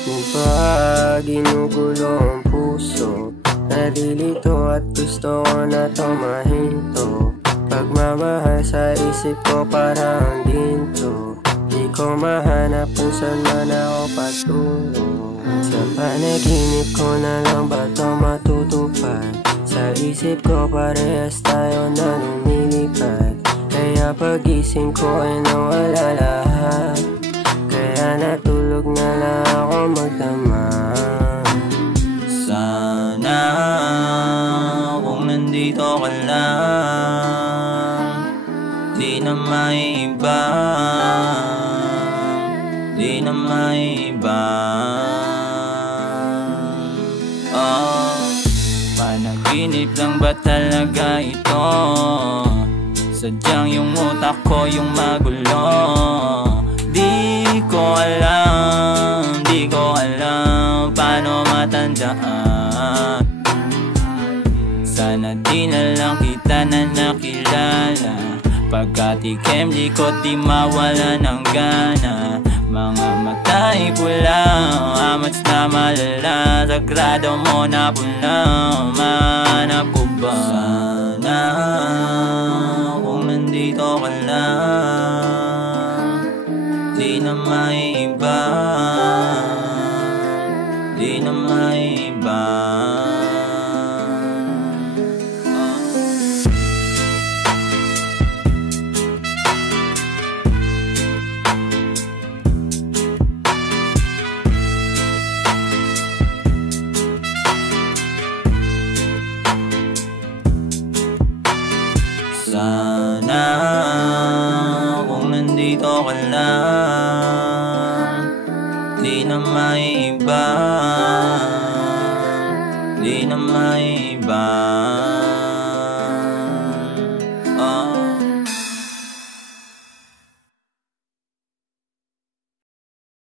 Di ba ginugulo ang puso? Nalilito at gusto ko na to mahinto. Pagmamahal sa isip ko parang ginto. Di ko mahanap kung saan man ako patulong. Sa panaginip ko na lang ba to matutupad? Sa isip ko parehas tayo na lumilipad. Kaya pagising ko ay nawala lahat. Kaya natulog na lang ako magdamag. Sana kung nandito ka lang, di na maiba, di na maiba. Panaginip lang ba talaga ito? Sadyang yung utak ko yung magulo. Di ko alam paano matandaan. Sana di na lang kita na nakilala. Pagkatikim likod di mawala ng gana. Mga matay pula, amats na malala. Sagrado mo na pula, manap ko ba? Sana kung nandito ka lang, di na maiba, di na maiba. Sana kung nandito ka lang, di na maiba, di na maiba.